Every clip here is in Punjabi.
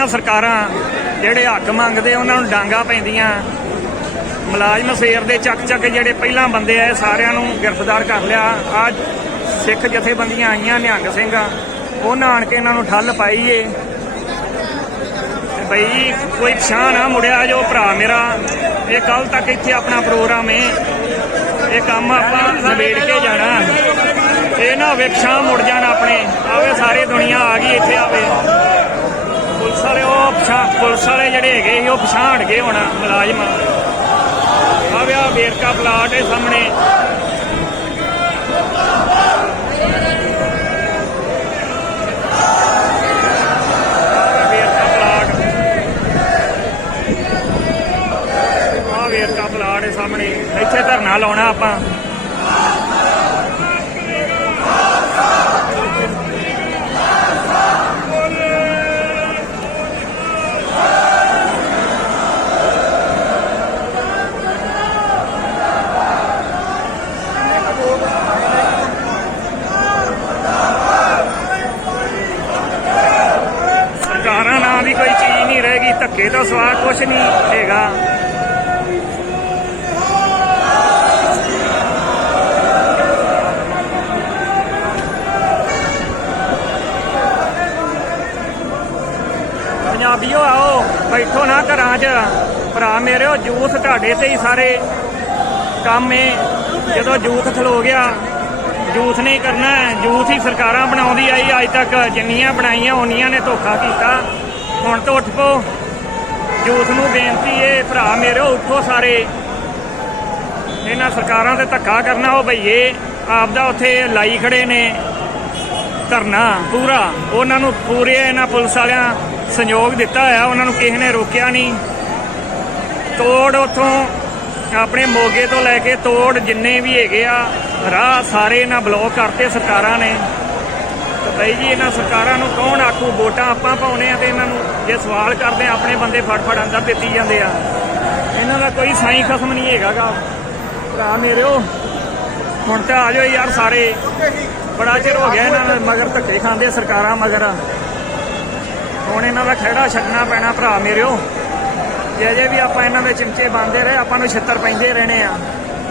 ਲੋਕ ਸਰਕਾਰਾਂ ਜਿਹੜੇ ਹੱਕ ਮੰਗਦੇ, ਉਹਨਾਂ ਨੂੰ ਡਾਂਗਾ ਪੈਂਦੀਆਂ। ਮੁਲਾਜ਼ਮ ਸੇਰ ਦੇ ਚੱਕ ਚੱਕ ਜਿਹੜੇ ਪਹਿਲਾਂ ਬੰਦੇ ਆਏ, ਸਾਰਿਆਂ ਨੂੰ ਗ੍ਰਿਫਤਾਰ ਕਰ ਲਿਆ। ਆ ਸਿੱਖ ਜਥੇਬੰਦੀਆਂ ਆਈਆਂ, ਨਿਹੰਗ ਸਿੰਘ। ਉਹਨਾਂ ਆਣ ਕੇ ਇਹਨਾਂ ਨੂੰ ਠੱਲ ਪਾਈ ਏ। ਬਈ, ਕੋਈ ਪਛਾਣ ਨਾ ਮੁੜਿਆ, ਜੋ ਭਰਾ ਮੇਰਾ, ਇਹ ਕੱਲ ਤੱਕ ਇੱਥੇ ਆਪਣਾ ਪ੍ਰੋਗਰਾਮ ਏ। ਇਹ ਕੰਮ ਆਪਾਂ ਨਿਬੇੜ ਕੇ ਜਾਣਾ। ਇਹ ਨਾ ਹੋਵੇ ਪਛਾਣ ਮੁੜ ਜਾਣ ਆਪਣੇ। ਆਵੇ, ਸਾਰੇ ਦੁਨੀਆ ਆ ਗਈ, ਇੱਥੇ ਆਵੇ ਪੁਲਿਸ ਵਾਲੇ ਉਹ ਪਛਾਣ ਪੁਲਿਸ ਵਾਲੇ ਜਿਹੜੇ ਹੈਗੇ ਸੀ, ਉਹ ਪਛਾਣ ਗਏ ਹੁਣ ਮੁਲਾਜ਼ਮ ਆਵੇ ਆ ਵੇਰਕਾ ਪਲਾਟ ਹੈ ਸਾਹਮਣੇ। ਵੇਰਕਾ ਪਲਾਟ। ਆ ਵੇਰਕਾ ਪਲਾਟ ਹੈ ਸਾਹਮਣੇ। ਇੱਥੇ ਧਰਨਾ ਲਾਉਣਾ ਆਪਾਂ ਸਰਕਾਰਾਂ ਨਾਲ ਵੀ ਕੋਈ ਚੀਜ਼ ਨਹੀਂ ਰਹੇਗੀ ਧੱਕੇ ਤੋਂ ਸਵਾ ਕੁਝ ਨਹੀਂ ਹੈਗਾ। ਪੰਜਾਬੀਓ ਆਓ, ਬੈਠੋ ਨਾ ਘਰਾਂ 'ਚ। ਭਰਾ ਮੇਰੇ ਉਹ ਜੂਸ ਤੁਹਾਡੇ ਤੇ ਹੀ ਸਾਰੇ ਕੰਮ ਏ। ਜਦੋਂ ਜੂਥ ਖਲੋ ਗਿਆ ਜੂਥ ਨਹੀਂ ਕਰਨਾ ਹੈ ਜੂਥ ਹੀ ਸਰਕਾਰਾਂ ਬਣਾਉਂਦੀ ਆਈ। ਅੱਜ ਤੱਕ ਜਿੰਨੀਆਂ ਬਣਾਈਆਂ ਉਨੀਆਂ ਨੇ ਧੋਖਾ ਕੀਤਾ। ਹੁਣ ਤੋਂ ਉੱਠ ਪੋ ਜੂਥ ਨੂੰ ਬੇਨਤੀ ਏ, ਭਰਾ ਮੇਰੇ, ਉੱਠੋ ਸਾਰੇ। ਇਹਨਾਂ ਸਰਕਾਰਾਂ ਤੇ ਧੱਕਾ ਕਰਨਾ, ਉਹ ਭਈਏ, ਆਪਦਾ ਉੱਥੇ ਲਾਈ ਖੜੇ ਨੇ। ਧਰਨਾ ਪੂਰਾ। ਉਹਨਾਂ ਨੂੰ ਪੂਰੇ ਇਹਨਾਂ ਪੁਲਿਸ ਵਾਲਿਆਂ ਸੰਯੋਗ ਦਿੱਤਾ ਹੋਇਆ, ਉਹਨਾਂ ਨੂੰ ਕਿਸੇ ਨੇ ਰੋਕਿਆ ਨਹੀਂ। ਤੋੜ ਉਥੋਂ ਆਪਣੇ ਮੋਗੇ ਤੋਂ ਲੈ ਕੇ ਤੋੜ ਜਿੰਨੇ ਵੀ ਹੈਗੇ ਆ, ਰਾਹ ਸਾਰੇ ਇਹਨਾਂ ਬਲੌਕ ਕਰਤੇ ਸਰਕਾਰਾਂ ਨੇ। ਬਈ ਜੀ, ਇਹਨਾਂ ਸਰਕਾਰਾਂ ਨੂੰ ਕੌਣ ਆਖੂ? ਵੋਟਾਂ ਆਪਾਂ ਪਾਉਨੇ ਆ ਤੇ ਇਹਨਾਂ ਨੂੰ ਜੇ ਸਵਾਲ ਕਰਦੇ ਆ, ਆਪਣੇ ਬੰਦੇ ਫੜ ਫੜ ਅੰਦਰ ਦਿੱਤੀ ਜਾਂਦੇ ਆ। ਇਹਨਾਂ ਦਾ ਕੋਈ ਸਾਈਂ ਖਸਮ ਨਹੀਂ ਹੈਗਾਗਾ ਭਰਾ ਮੇਰਿਓ, ਹੁਣ ਤਾਂ ਆ ਜਾਓ ਯਾਰ ਸਾਰੇ। ਬੜਾ ਚਿਰ ਹੋ ਗਿਆ ਇਹਨਾਂ ਦੇ ਮਗਰ ਧੱਕੇ ਖਾਂਦੇ ਸਰਕਾਰਾਂ ਮਗਰ। ਹੁਣ ਇਹਨਾਂ ਦਾ ਖਹਿੜਾ ਛੱਡਣਾ ਪੈਣਾ ਭਰਾ ਮੇਰਿਓ। ਜੇ ਅਜੇ ਵੀ ਆਪਾਂ ਇਹਨਾਂ ਦੇ ਚਿਮਚੇ ਬੰਦੇ ਰਹੇ, ਆਪਾਂ ਨੂੰ ਛਿੱਤਰ ਪੈਂਦੇ ਰਹਿਣੇ ਆ।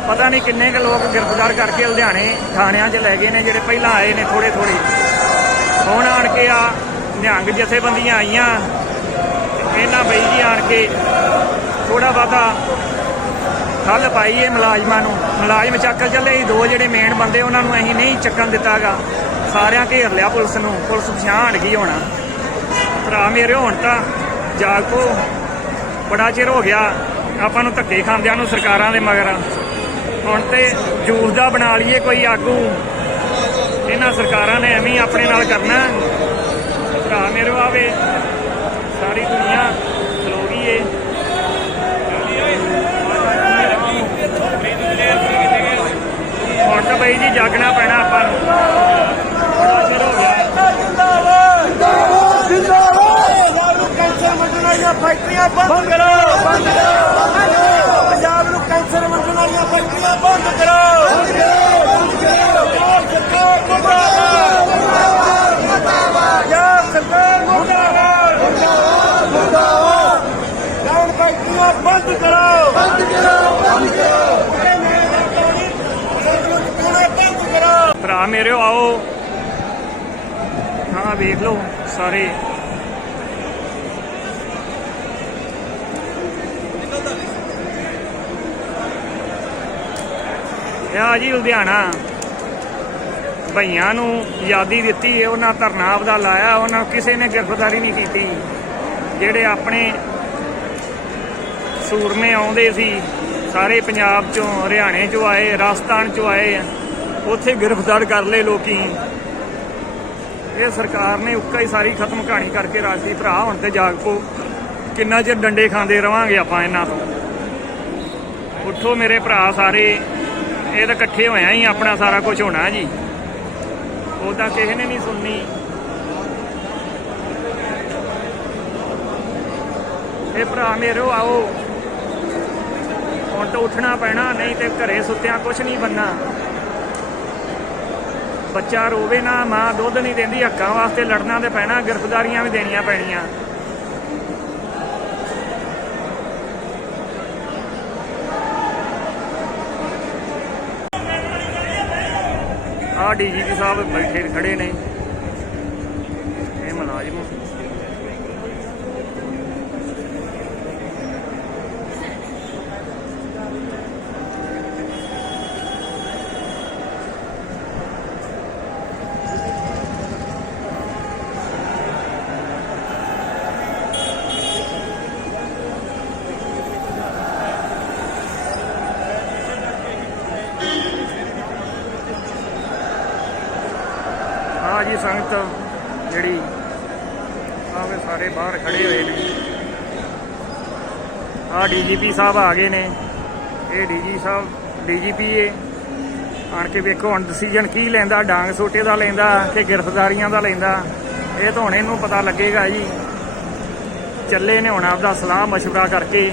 ਪਤਾ ਨਹੀਂ ਕਿੰਨੇ ਕੁ ਲੋਕ ਗ੍ਰਿਫਤਾਰ ਕਰਕੇ ਲੁਧਿਆਣੇ ਥਾਣਿਆਂ 'ਚ ਲੈ ਗਏ ਨੇ, ਜਿਹੜੇ ਪਹਿਲਾਂ ਆਏ ਨੇ ਥੋੜੇ ਥੋੜੇ ਹੁਣ ਆਣ ਕੇ ਆ ਨਿਹੰਗ ਜਥੇਬੰਦੀਆਂ ਆਈਆਂ। ਇਹਨਾਂ ਬਈ ਜੀ ਆਣ ਕੇ ਥੋੜਾ ਬਾਤਾ ਠੱਲ ਪਾਈ ਏ ਮੁਲਾਜ਼ਮਾਂ ਨੂੰ। ਮੁਲਾਜ਼ਮ ਚੱਕਲ ਚੱਲੇ ਸੀ ਦੋ ਜਿਹੜੇ ਮੇਨ ਬੰਦੇ ਉਹਨਾਂ ਨੂੰ ਅਸੀਂ ਨਹੀਂ ਚੱਕਣ ਦਿੱਤਾਗਾ। ਸਾਰਿਆਂ ਘੇਰ ਲਿਆ ਪੁਲਿਸ ਨੂੰ। ਪੁਲਿਸ ਪਛਾਣ ਗਈ ਹੋਣਾ। ਭਰਾ ਮੇਰੇ ਹੁਣ ਤਾਂ ਜਾਗੋ, ਬੜਾ ਚਿਰ ਹੋ ਗਿਆ। ਆਪਾਂ ਨੂੰ ਧੱਕੇ ਖਾਂਦਿਆਂ ਨੂੰ ਸਰਕਾਰਾਂ ਦੇ ਮਗਰ। ਹੁਣ ਤੇ ਜੂਸ ਦਾ ਬਣਾ ਲਈਏ ਕੋਈ ਆਗੂ। ਇਹਨਾਂ ਸਰਕਾਰਾਂ ਨੇ ਐਵੇਂ ਹੀ ਆਪਣੇ ਨਾਲ ਕਰਨਾ। ਭਰਾ ਮੇਰੇ ਆਵੇ ਸਾਰੀ ਦੁਨੀਆ ਖਲੋ ਗਈ ਏ। ਹੁਣ ਤਾਂ ਬਈ ਜੀ ਜਾਗਣਾ ਪੈਣਾ ਆਪਾਂ ਨੂੰ। ਬੜਾ ਚਿਰ ਹੋ ਗਿਆ। ਪੰਜਾਬ ਨੂੰ ਕੈਂਸਰ ਵੰਡਣ ਵਾਲੀਆਂ ਫੈਕਟਰੀਆਂ ਬੰਦ ਕਰੋ ਬੰਦ ਕਰੋ ਪੰਜਾਬ ਨੂੰ ਕੈਂਸਰ ਵੰਡਣ ਵਾਲੀਆਂ ਫੈਕਟਰੀਆਂ ਬੰਦ ਕਰੋ ਬੰਦ ਕਰੋ ਬੰਦ ਕਰੋ ਸਰਕਾਰ ਮੁਰਦਾਬਾਦ ਮੁਰਦਾਬਾਦ ਪੰਜਾਬ ਸਰਕਾਰ ਮੁਰਦਾਬਾਦ ਮੁਰਦਾਬਾਦ ਮੁਰਦਾਬਾਦ ਗਾਉਂ ਫੈਕਟਰੀਆਂ ਬੰਦ ਕਰੋ। ਬੰਦ ਕਰੋ ਬੰਦ ਕਰੋ। ਭਰਾ ਮੇਰੇ ਆਓ। ਹਾਂ ਵੇਖ ਲਓ ਸਾਰੇ। ਆ ਜੀ ਲੁਧਿਆਣਾ। ਭਈਆਂ ਨੂੰ ਯਾਦੀ ਦਿੱਤੀ ਹੈ ਉਹਨਾਂ ਧਰਨਾ ਆਪਦਾ ਲਾਇਆ ਉਹਨਾਂ ਨੂੰ ਕਿਸੇ ਨੇ ਗ੍ਰਿਫਤਾਰੀ ਨਹੀਂ ਕੀਤੀ। ਜਿਹੜੇ ਆਪਣੇ ਸੂਰਮੇ ਆਉਂਦੇ ਸੀ, ਸਾਰੇ ਪੰਜਾਬ ਚੋਂ, ਹਰਿਆਣੇ ਚੋਂ ਆਏ, ਰਾਜਸਥਾਨ ਚੋਂ ਆਏ ਉੱਥੇ ਗ੍ਰਿਫਤਾਰ ਕਰ ਲਏ ਲੋਕੀ। ਇਹ ਸਰਕਾਰ ਨੇ ਉੱਕਾ ਹੀ ਸਾਰੀ ਖਤਮ ਕਹਾਣੀ ਕਰਕੇ ਰਾਜਦੀ ਭਰਾ ਹੁਣ ਤੇ ਜਾਗ ਪੋ। ਕਿੰਨਾ ਚਿਰ ਡੰਡੇ ਖਾਂਦੇ ਰਵਾਂਗੇ ਆਪਾਂ ਇਹਨਾਂ ਤੋਂ। ਉੱਠੋ ਮੇਰੇ ਭਰਾ ਸਾਰੇ, ਇਹ ਤਾਂ ਇਕੱਠੇ ਹੋਇਆ ਹੀ, ਆਪਣਾ ਸਾਰਾ ਕੁਝ ਹੋਣਾ ਜੀ। ਉਹ ਤਾਂ ਕਿਸੇ ਨੇ ਨਹੀਂ ਸੁਣਨੀ। ਇਹ ਭਰਾ ਮੇਰੇ ਆਓ। ਹੁਣ ਤਾਂ ਉੱਠਣਾ ਪੈਣਾ, ਨਹੀਂ ਤੇ ਘਰੇ ਸੁੱਤਿਆਂ ਕੁਝ ਨਹੀਂ ਬੰਨਾ। ਬੱਚਾ ਰੋਵੇ ਨਾ, ਮਾਂ ਦੁੱਧ ਨਹੀਂ ਦਿੰਦੀ, ਹੱਕਾਂ ਵਾਸਤੇ ਲੜਨਾ ਤੇ ਪੈਣਾ, ਗ੍ਰਿਫਤਾਰੀਆਂ ਵੀ ਦੇਣੀਆਂ ਪੈਣੀਆਂ। ਆ ਡੀਜੀਪੀ ਸਾਹਿਬ ਬੈਠੇ ਖੜੇ ਨੇ। ਇਹ ਮੁਲਾਜ਼ਮ ਆ ਜੀ ਸੰਗਤ ਜਿਹੜੀ ਆਵੇ ਸਾਰੇ ਬਾਹਰ ਖੜੇ ਹੋਏ ਨੇ ਆ ਡੀਜੀਪੀ ਸਾਹਿਬ ਆ ਗਏ ਨੇ ਇਹ ਡੀਜੀ ਸਾਹਿਬ ਡੀਜੀਪੀ ਏ ਆਣ ਕੇ ਵੇਖੋ ਹੁਣ ਡਿਸੀਜਨ ਕੀ ਲੈਂਦਾ ਡਾਂਗ ਸੋਟੇ ਦਾ ਲੈਂਦਾ ਕਿ ਗ੍ਰਿਫਤਾਰੀਆਂ ਦਾ ਲੈਂਦਾ ਇਹ ਤਾਂ ਹੁਣ ਇਹਨੂੰ ਪਤਾ ਲੱਗੇਗਾ ਜੀ ਚੱਲੇ ਨੇ ਹੁਣ ਆਪਦਾ ਸਲਾਹ مشورہ ਕਰਕੇ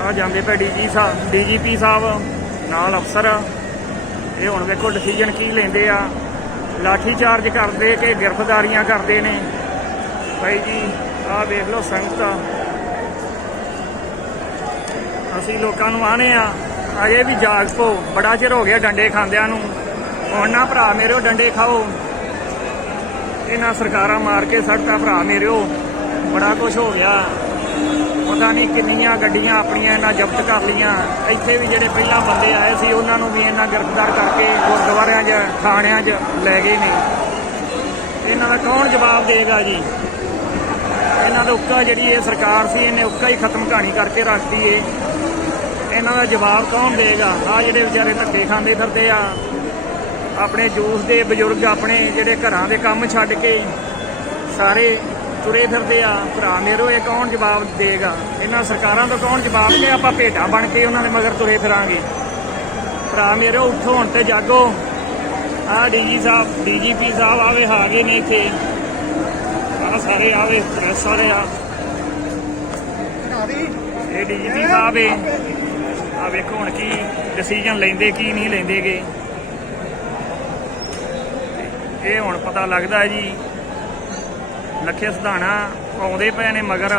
ਆ ਜਾਂਦੇ ਪਏ ਡੀਜੀ ਸਾਹਿਬ ਡੀਜੀਪੀ ਸਾਹਿਬ ਨਾਲ ਅਫਸਰ ਇਹ ਹੁਣ ਵੇਖੋ ਡਿਸੀਜਨ ਕੀ ਲੈਂਦੇ ਆ ਲਾਠੀ ਚਾਰਜ ਕਰਦੇ ਕਿ ਗ੍ਰਿਫਤਾਰੀਆਂ ਕਰਦੇ ਨੇ। ਭਾਈ ਜੀ, ਆਹ ਵੇਖ ਲਓ ਸੰਗਤ। ਅਸੀਂ ਲੋਕਾਂ ਨੂੰ ਆਨੇ ਆ। ਅਜੇ ਵੀ ਜਾਗ ਪੋ ਬੜਾ ਚਿਰ ਹੋ ਗਿਆ ਡੰਡੇ ਖਾਂਦਿਆਂ ਨੂੰ। ਹੁਣ ਨਾ ਭਰਾ ਮੇਰਿਓ ਡੰਡੇ ਖਾਓ। ਇਹਨਾਂ ਸਰਕਾਰਾਂ ਮਾਰ ਕੇ ਸੜਤਾ ਭਰਾ ਮੇਰਿਓ। ਬੜਾ ਕੁਝ ਹੋ ਗਿਆ। ਪਤਾ ਨਹੀਂ ਕਿੰਨੀਆਂ ਗੱਡੀਆਂ ਆਪਣੀਆਂ ਇਹਨਾਂ ਜ਼ਬਤ ਕਰ ਲਈਆਂ। ਇੱਥੇ ਵੀ ਜਿਹੜੇ ਪਹਿਲਾਂ ਬੰਦੇ ਆਏ ਸੀ, ਉਹਨਾਂ ਨੂੰ ਵੀ ਇਹਨਾਂ ਗ੍ਰਿਫਤਾਰ ਕਰਕੇ ਗੁਰਦੁਆਰਿਆਂ 'ਚ, ਥਾਣਿਆਂ 'ਚ ਲੈ ਗਏ ਨੇ। ਇਹਨਾਂ ਦਾ ਕੌਣ ਜਵਾਬ ਦੇਗਾ ਜੀ? ਇਹਨਾਂ ਦਾ ਉੱਕਾ ਜਿਹੜੀ ਇਹ ਸਰਕਾਰ ਸੀ, ਇਹਨੇ ਉੱਕਾ ਹੀ ਖਤਮ ਕਹਾਣੀ ਕਰਕੇ ਰੱਖਤੀ ਏ। ਇਹਨਾਂ ਦਾ ਜਵਾਬ ਕੌਣ ਦੇਗਾ? ਆ ਜਿਹੜੇ ਵਿਚਾਰੇ ਧੱਕੇ ਖਾਂਦੇ ਫਿਰਦੇ ਆ, ਆਪਣੇ ਜੂਸ ਦੇ ਬਜ਼ੁਰਗ ਆਪਣੇ ਜਿਹੜੇ ਘਰਾਂ ਦੇ ਕੰਮ ਛੱਡ ਕੇ ਸਾਰੇ ਤੁਰੇ ਫਿਰਦੇ ਆ। ਭਰਾ ਮੇਰੋ ਇਹ ਕੌਣ ਜਵਾਬ ਦੇਗਾ? ਇਹਨਾਂ ਸਰਕਾਰਾਂ ਤੋਂ ਕੌਣ ਜਵਾਬ ਦੇ ਆਪਾਂ ਭੇਡਾਂ ਬਣ ਕੇ ਉਹਨਾਂ ਦੇ ਮਗਰ ਤੁਰੇ ਫਿਰਾਂਗੇ। ਭਰਾ ਮੇਰੋ ਉੱਠੋ ਹੁਣ ਤੇ ਜਾਗੋ। ਆ ਡੀਜੀ ਸਾਹਿਬ, ਡੀਜੀਪੀ ਸਾਹਿਬ ਆਵੇ ਆ ਨੇ ਇੱਥੇ। ਆ ਸਾਰੇ ਆਵੇ, ਪ੍ਰੈਸ ਸਾਰੇ ਆ। ਇਹ ਡੀਜੀਪੀ ਸਾਹਿਬ ਏ। ਆ ਵੇਖੋ ਹੁਣ ਕੀ ਡਿਸੀਜਨ ਲੈਂਦੇ, ਕੀ ਨਹੀਂ ਲੈਂਦੇਗੇ। ਇਹ ਹੁਣ ਪਤਾ ਲੱਗਦਾ ਜੀ। ਲੱਖੇ ਸਿਧਾਣਾ ਆਉਂਦੇ ਪਏ ਨੇ ਮਗਰ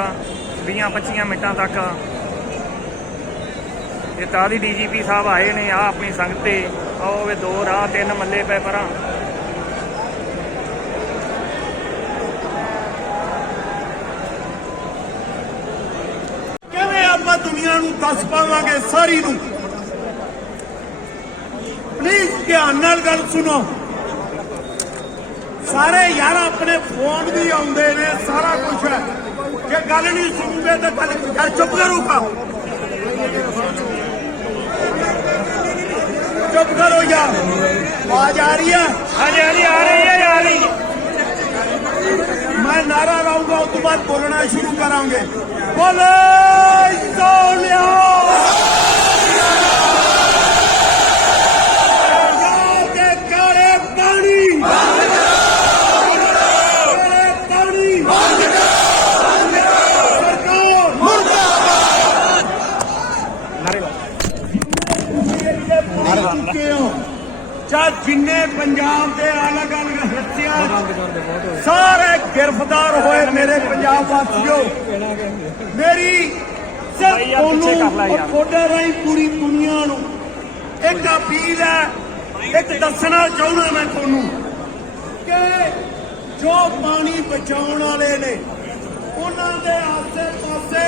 20 25 ਮਿੰਟਾਂ ਤੱਕ। ਇਹ ਤਾਂ ਦੀ ਡੀਜੀਪੀ ਸਾਹਿਬ ਆਏ ਨੇ ਆ ਆਪਣੀ ਸੰਗਤ ਤੇ। ਆਓ ਵੇ ਦੋ ਰਾਹ, ਤਿੰਨ ਮੱਲੇ ਪਏ ਪਰਾਂ। ਕਿਵੇਂ ਆਪਾਂ ਦੁਨੀਆ ਨੂੰ ਦੱਸ ਪਾਵਾਂਗੇ ਸਾਰੀ ਨੂੰ? ਪਲੀਜ਼ ਧਿਆਨ ਨਾਲ ਗੱਲ ਸੁਣੋ। ਸਾਰੇ ਯਾਰ ਆਪਣੇ ਫੋਨ ਵੀ ਆਉਂਦੇ ਨੇ ਸਾਰਾ ਕੁਝ ਹੈ। ਜੇ ਗੱਲ ਨਹੀਂ ਸੁਣਦੇ ਤਾਂ ਗੱਲ ਯਾਰ ਚੁੱਪ ਕਰੂਗਾ ਚੁੱਪ ਕਰੋ ਯਾਰ। ਆਵਾਜ਼ ਆ ਰਹੀ ਹੈ? ਹਾਂਜੀ ਹਾਂਜੀ ਆ ਰਹੀ ਹੈ ਆ ਰਹੀ। ਮੈਂ ਨਾਰਾ ਲਾਉਂਗਾ ਉਸ ਤੋਂ ਬਾਅਦ ਬੋਲਣਾ ਸ਼ੁਰੂ ਕਰਾਂਗੇ। ਬੋਲੇ ਸੋਨਿਆ ਪੰਜਾਬ ਦੇ ਕਾਲੇ ਪਾਣੀ ਕਾਲੇ ਪਾਣੀ ਸਰਕਾਰ ਚੁੱਕੇ ਹੋ ਚਾ ਜਿੰਨੇ ਪੰਜਾਬ ਦੇ ਅਲੱਗ ਅਲੱਗ ਹਿੱਸਿਆਂ ਸਾਰੇ ਗ੍ਰਿਫਤਾਰ ਹੋਏ ਮੇਰੇ ਪੰਜਾਬ ਵਾਸੀਓ। ਮੇਰੀ ਸਿਰਫ ਤੁਹਾਨੂੰ। ਤੁਹਾਡੇ ਰਾਹੀਂ ਪੂਰੀ ਦੁਨੀਆ ਨੂੰ ਇੱਕ ਅਪੀਲ ਹੈ ਇੱਕ ਦੱਸਣਾ ਚਾਹੁੰਦਾ ਮੈਂ ਤੁਹਾਨੂੰ ਕਿ ਜੋ ਪਾਣੀ ਬਚਾਉਣ ਵਾਲੇ ਨੇ ਉਹਨਾਂ ਦੇ ਆਸੇ ਪਾਸੇ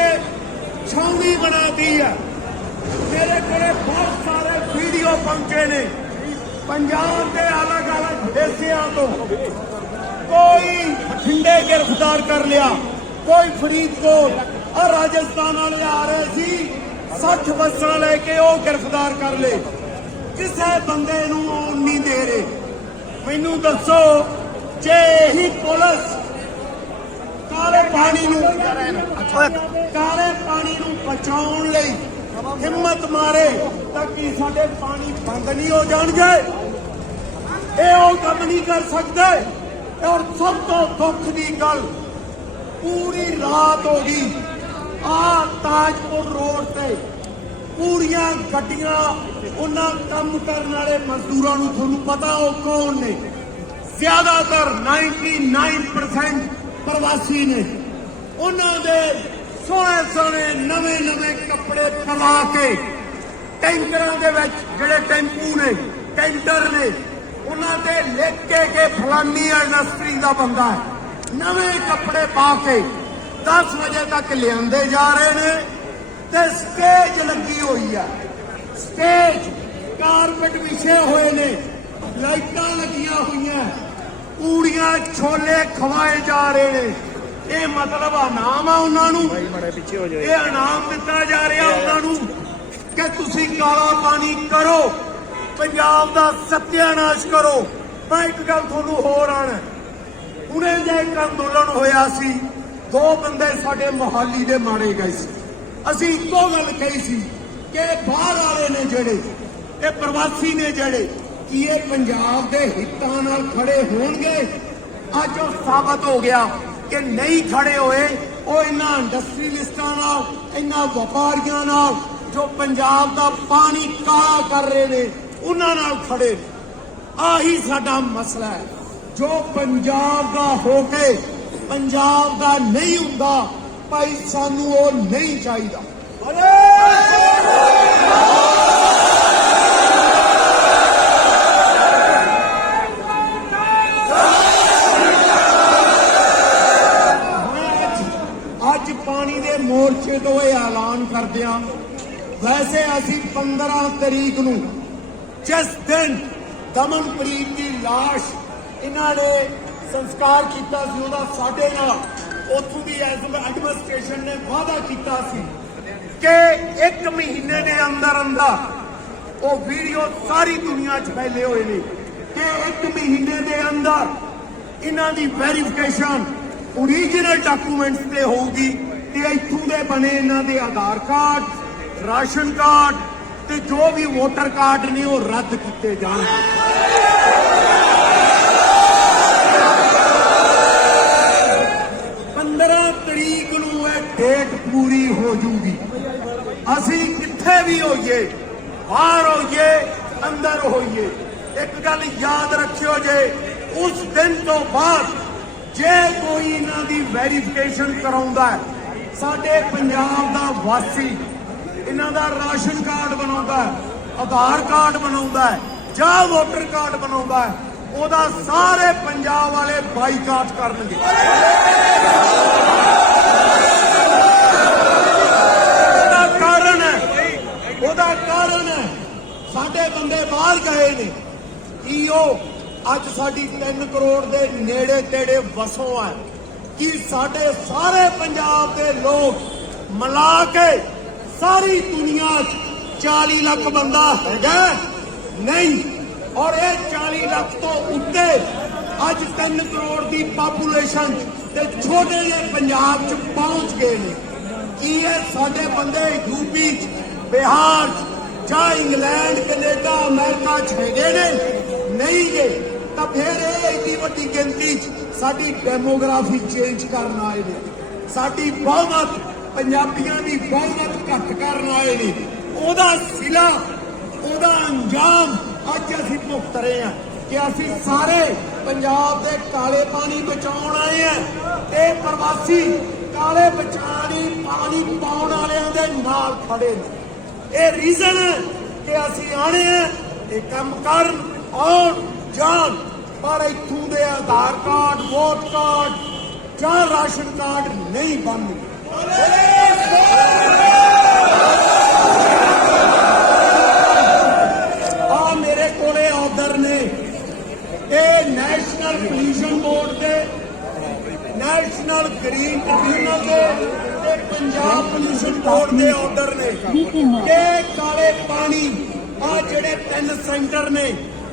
ਛਾਉਣੀ ਬਣਾਤੀ ਹੈ। ਮੇਰੇ ਕੋਲੇ ਬਹੁਤ ਸਾਰੇ ਵੀਡੀਓ ਪਹੁੰਚੇ ਨੇ। ਪੰਜਾਬ ਦੇ ਅਲੱਗ-ਅਲੱਗ ਹਿੱਸਿਆਂ ਤੋਂ ਕੋਈ ਬਠਿੰਡੇ ਗ੍ਰਿਫਤਾਰ ਕਰ ਲਿਆ ਕੋਈ ਫਰੀਦਕੋਟ ਆ ਰਾਜਸਥਾਨ ਵਾਲੇ ਆ ਰਹੇ ਸੀ 60 ਬੱਸਾਂ ਲੈ ਕੇ ਉਹ ਗ੍ਰਿਫਤਾਰ ਕਰ ਲਏ। ਕਿਸੇ ਬੰਦੇ ਨੂੰ ਉਹ ਨਹੀਂ ਦੇ ਰਹੇ। ਮੈਨੂੰ ਦੱਸੋ ਜੇ ਹੀ ਪੁਲਿਸ ਕਾਲੇ ਪਾਣੀ ਨੂੰ ਕਾਲੇ ਪਾਣੀ ਨੂੰ ਬਚਾਉਣ ਲਈ ਹਿੰਮਤ ਮਾਰੇ ਤਾਂ ਕੀ ਸਾਡੇ ਪਾਣੀ ਬੰਦ ਨਹੀਂ ਹੋ ਜਾਣਗੇ? ਇਹ ਉਹ ਕੰਮ ਨਹੀਂ ਕਰ ਸਕਦੇ। ਔਰ ਸਭ ਤੋਂ ਦੁੱਖ ਦੀ ਗੱਲ, ਪੂਰੀ ਰਾਤ ਹੋ ਗਈ ਆ ਤਾਜਪੁਰ ਰੋਡ ਤੇ। ਪੂਰੀਆਂ ਗੱਡੀਆਂ ਉਹਨਾਂ ਕੰਮ ਕਰਨ ਵਾਲੇ ਮਜ਼ਦੂਰਾਂ ਨੂੰ ਤੁਹਾਨੂੰ ਪਤਾ ਉਹ ਕੌਣ ਨੇ? ਜ਼ਿਆਦਾਤਰ 99% ਪ੍ਰਵਾਸੀ ਨੇ। ਉਹਨਾਂ ਦੇ ਸੋਹਣੇ ਸੋਹਣੇ ਨਵੇਂ ਨਵੇਂ ਕੱਪੜੇ ਪਵਾ ਕੇ ਟੈਂਕਰਾਂ ਦੇ ਵਿੱਚ ਜਿਹੜੇ ਟੈਂਪੂ ਨੇ, ਟੈਂਡਰ ਨੇ, ਉਹਨਾਂ ਤੇ ਲਿਖ ਕੇ ਕਿ ਫਲਾਨੀ ਇੰਡਸਟਰੀ ਦਾ ਬੰਦਾ ਹੈ। ਨਵੇਂ ਕੱਪੜੇ ਪਾ ਕੇ 10 ਵਜੇ ਤੱਕ ਲਿਆਂਦੇ ਜਾ ਰਹੇ ਨੇ ਤੇ ਸਟੇਜ ਲੱਗੀ ਹੋਈ ਆ। ਸਟੇਜ ਕਾਰਪਟ ਵਿਛੇ ਹੋਏ ਨੇ, ਲਾਈਟਾਂ ਲੱਗੀਆਂ ਹੋਈਆਂ ਪੂੜੀਆਂ ਛੋਲੇ ਖਵਾਏ ਜਾ ਰਹੇ ਨੇ। ਇਹ ਮਤਲਬ ਇਨਾਮ ਆ ਉਹਨਾਂ ਨੂੰ। ਇਹ ਇਨਾਮ ਦਿੱਤਾ ਜਾ ਰਿਹਾ ਉਹਨਾਂ ਨੂੰ ਕਿ ਤੁਸੀਂ ਕਾਲਾ ਪਾਣੀ ਕਰੋ ਪੰਜਾਬ ਦਾ ਸੱਤਿਆਨਾਸ਼ ਕਰੋ। ਮੈਂ ਇੱਕ ਗੱਲ ਤੁਹਾਨੂੰ ਹੋਰ ਆਣਾ। ਹੁਣੇ ਜੇ ਇੱਕ ਅੰਦੋਲਨ ਹੋਇਆ ਸੀ ਦੋ ਬੰਦੇ ਸਾਡੇ ਮੋਹਾਲੀ ਦੇ ਮਾਰੇ ਗਏ ਸੀ। ਅਸੀਂ ਇੱਕੋ ਗੱਲ ਕਹੀ ਸੀ ਕਿ ਬਾਹਰ ਵਾਲੇ ਨੇ ਜਿਹੜੇ ਇਹ ਪ੍ਰਵਾਸੀ ਨੇ ਜਿਹੜੇ ਕੀ ਇਹ ਪੰਜਾਬ ਦੇ ਹਿੱਤਾਂ ਨਾਲ ਖੜੇ ਹੋਣਗੇ? ਅੱਜ ਉਹ ਸਾਬਤ ਹੋ ਗਿਆ। ਕਿ ਨਹੀਂ ਖੜੇ ਹੋਏ, ਉਹ ਇਹਨਾਂ ਇੰਡਸਟਰੀਲਿਸਟਾਂ ਨਾਲ, ਇਹਨਾਂ ਵਪਾਰੀਆਂ ਨਾਲ ਜੋ ਪੰਜਾਬ ਦਾ ਪਾਣੀ ਕਾਲਾ ਕਰ ਰਹੇ ਨੇ, ਉਹਨਾਂ ਨਾਲ ਖੜੇ ਨੇ। ਆਹੀ ਸਾਡਾ ਮਸਲਾ ਹੈ। ਜੋ ਪੰਜਾਬ ਦਾ ਹੋ ਕੇ ਪੰਜਾਬ ਦਾ ਨਹੀਂ ਹੁੰਦਾ, ਭਾਈ ਸਾਨੂੰ ਉਹ ਨਹੀਂ ਚਾਹੀਦਾ। ਮੈਂ ਅੱਜ- ਅੱਜ ਪਾਣੀ ਦੇ ਮੋਰਚੇ ਤੋਂ ਇਹ ਐਲਾਨ ਕਰਦੇ ਹਾਂ ਵੈਸੇ ਅਸੀਂ 15 ਤਰੀਕ ਨੂੰ। ਜਿਸ ਦਿਨ ਦਮਨਪ੍ਰੀਤ ਦੀ লাশ ਇਹਨਾਂ ਨੇ ਸੰਸਕਾਰ ਕੀਤਾ ਸੀ, ਉਹਦਾ ਸਾਡੇ ਨਾਲ, ਉੱਥੋਂ ਦੀ ਐਡਮਿਨਿਸਟ੍ਰੇਸ਼ਨ ਨੇ ਵਾਅਦਾ ਕੀਤਾ ਸੀ ਕਿ ਇੱਕ ਮਹੀਨੇ ਦੇ ਅੰਦਰ ਅੰਦਰ ਉਹ ਵੀਡੀਓ ਸਾਰੀ ਦੁਨੀਆ 'ਚ ਫੈਲੇ ਹੋਏ ਨੇ ਕਿ ਇੱਕ ਮਹੀਨੇ ਦੇ ਅੰਦਰ ਇਹਨਾਂ ਦੀ ਵੈਰੀਫਿਕੇਸ਼ਨ ਓਰੀਜਨਲ ਡਾਕੂਮੈਂਟਸ ਤੇ ਹੋਊਗੀ ਤੇ ਇੱਥੋਂ ਦੇ ਬਣੇ ਇਹਨਾਂ ਦੇ ਆਧਾਰ ਕਾਰਡ, ਰਾਸ਼ਨ ਕਾਰਡ ਤੇ ਜੋ ਵੀ ਵੋਟਰ ਕਾਰਡ ਨੇ ਉਹ ਰੱਦ ਕੀਤੇ ਜਾਣਗੇ 15 ਤਰੀਕ ਨੂੰ ਇਹ ਡੇਟ ਪੂਰੀ ਹੋ ਜੂਗੀ। ਅਸੀਂ ਕਿੱਥੇ ਵੀ ਹੋਈਏ, ਬਾਹਰ ਹੋਈਏ, ਅੰਦਰ ਹੋਈਏ, ਇੱਕ ਗੱਲ ਯਾਦ ਰੱਖਿਓ ਜੇ, ਉਸ ਦਿਨ ਤੋਂ ਬਾਅਦ ਜੇ ਕੋਈ ਇਹਨਾਂ ਦੀ ਵੈਰੀਫਿਕੇਸ਼ਨ ਕਰਾਉਂਦਾ ਸਾਡੇ ਪੰਜਾਬ ਦਾ ਵਾਸੀ ਇਹਨਾਂ ਦਾ ਰਾਸ਼ਨ ਕਾਰਡ ਬਣਾਉਂਦਾ ਆਧਾਰ ਕਾਰਡ ਬਣਾਉਂਦਾ ਜਾਂ ਵੋਟਰ ਕਾਰਡ ਬਣਾਉਂਦਾ ਉਹਦਾ ਸਾਰੇ ਪੰਜਾਬ ਵਾਲੇ ਬਾਈਕਾਟ ਕਰਨਗੇ। ਉਹਦਾ ਕਾਰਨ ਹੈ, ਉਹਦਾ ਕਾਰਨ ਹੈ, ਸਾਡੇ ਬੰਦੇ ਬਾਹਰ ਗਏ ਨੇ। ਕੀ ਉਹ ਅੱਜ ਸਾਡੀ 3 ਕਰੋੜ ਦੇ ਨੇੜੇ ਤੇੜੇ ਵਸੋਂ ਹੈ। ਕਿ ਸਾਡੇ ਸਾਰੇ ਪੰਜਾਬ ਦੇ ਲੋਕ ਮਿਲਾ ਕੇ ਸਾਰੀ ਦੁਨੀਆ 'ਚ 40 ਲੱਖ ਬੰਦਾ ਹੈਗਾ। ਨਹੀਂ, ਔਰ ਇਹ 40 ਲੱਖ ਤੋਂ ਉੱਤੇ ਅੱਜ 3 ਕਰੋੜ ਦੀ ਪਾਪੂਲੇਸ਼ਨ ਤੇ ਛੋਟੇ ਜਿਹੇ ਪੰਜਾਬ 'ਚ ਪਹੁੰਚ ਗਏ ਨੇ। ਕੀ ਇਹ ਸਾਡੇ ਬੰਦੇ ਯੂਪੀ 'ਚ, ਬਿਹਾਰ 'ਚ ਜਾਂ ਇੰਗਲੈਂਡ, ਕੈਨੇਡਾ, ਅਮਰੀਕਾ 'ਚ ਹੈਗੇ ਨੇ? ਨਹੀਂ ਗਏ ਤਾਂ ਫਿਰ ਇਹ ਇੰਨੀ ਵੱਡੀ ਗਿਣਤੀ 'ਚ ਸਾਡੀ ਡੈਮੋਗ੍ਰਾਫੀ ਚੇਂਜ ਕਰਨ ਆਏ ਨੇ। ਸਾਡੀ ਬਹੁਮਤ ਪੰਜਾਬੀਆਂ ਦੀ ਬਹੁਮਤ ਘੱਟ ਕਰਨ ਆਏ ਨੇ। ਉਹਦਾ ਸਿਲਾ, ਉਹਦਾ ਅੰਜਾਮ ਅੱਜ ਅਸੀਂ ਭੁਗਤ ਰਹੇ ਹਾਂ ਕਿ ਅਸੀਂ ਸਾਰੇ ਪੰਜਾਬ ਦੇ ਕਾਲੇ ਪਾਣੀ ਬਚਾਉਣ ਆਏ ਆ ਤੇ ਪ੍ਰਵਾਸੀ ਕਾਲੇ ਬਚਾਣੀ ਪਾਣੀ ਪਾਉਣ ਵਾਲਿਆਂ ਦੇ ਨਾਲ ਖੜੇ ਨੇ। ਇਹ ਰੀਜ਼ਨ ਹੈ ਕਿ ਅਸੀਂ ਆਣੇ ਆ ਇਹ ਕੰਮ ਕਰਨ, ਆਉਣ, ਜਾਣ, ਪਰ ਇੱਥੋਂ ਦੇ ਆਧਾਰ ਕਾਰਡ ਵੋਟ ਕਾਰਡ ਜਾਂ ਰਾਸ਼ਨ ਕਾਰਡ ਨਹੀਂ ਬਣਨਗੇ ਆ ਮੇਰੇ ਕੋਲੇ ਆਰਡਰ ਨੇ। ਇਹ ਨੈਸ਼ਨਲ ਪੋਲੂਸ਼ਨ ਬੋਰਡ ਦੇ ਨੈਸ਼ਨਲ ਗ੍ਰੀਨ ਟ੍ਰਿਬਿਊਨਲ ਦੇ ਤੇ ਪੰਜਾਬ ਪੋਲੂਸ਼ਨ ਬੋਰਡ ਦੇ ਆਰਡਰ ਨੇ। ਕਿ ਕਾਲੇ ਪਾਣੀ ਆ ਜਿਹੜੇ ਤਿੰਨ ਸੈਂਟਰ ਨੇ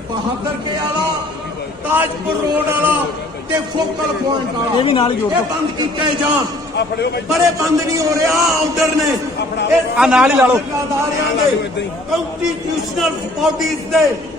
ਬਹਾਦਰ ਕੇ ਵਾਲਾ ਤਾਜਪੁਰ ਰੋਡ ਵਾਲਾ ਤੇ ਫੋਕਲ ਪੁਆਇੰਟ ਵਾਲਾ। ਇਹ ਵੀ ਨਾਲ ਜੋੜ। ਇਹ ਬੰਦ ਕੀਤੇ ਜਾਣ। ਪਰ ਇਹ ਬੰਦ ਨਹੀਂ ਹੋ ਰਿਹਾ ਆਰਡਰ ਨੇ। ਇਹ ਆਹ ਨਾਲ ਹੀ ਲਾ ਲਓ। ਕੰਸਟੀਟਿਊਸ਼ਨਲ ਬਾਡੀਜ਼ ਦੇ।